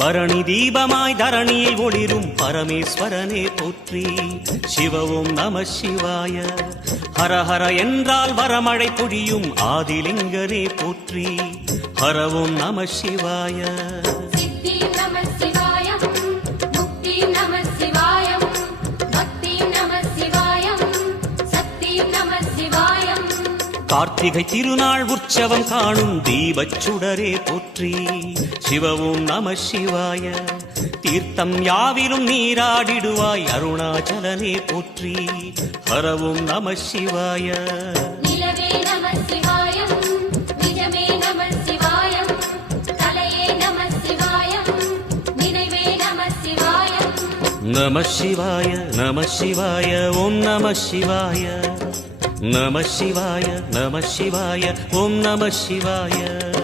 பரணி தீபமாய் தரணியில் ஒளிரும் பரமேஸ்வரனே போற்றி. சிவ ஓம் நம சிவாய. ஹர ஹர என்றால் வரமழை பொழியும் ஆதிலிங்கனே போற்றி. ஹர ஓம் நம சிவாய. கார்த்திகை திருநாள் உற்சவம் காணும் தீபச்சுடரே போற்றி. சிவ ஓம் நம சிவாய. தீர்த்தம் யாவிலும் நீராடிடுவாய் அருணாச்சலனே போற்றி. ஹர ஓம் நம சிவாய. நம சிவாய நம சிவாய ஓம் நம சிவாய. நம சிவாய நம சிவாய ஓம் நம சிவாய.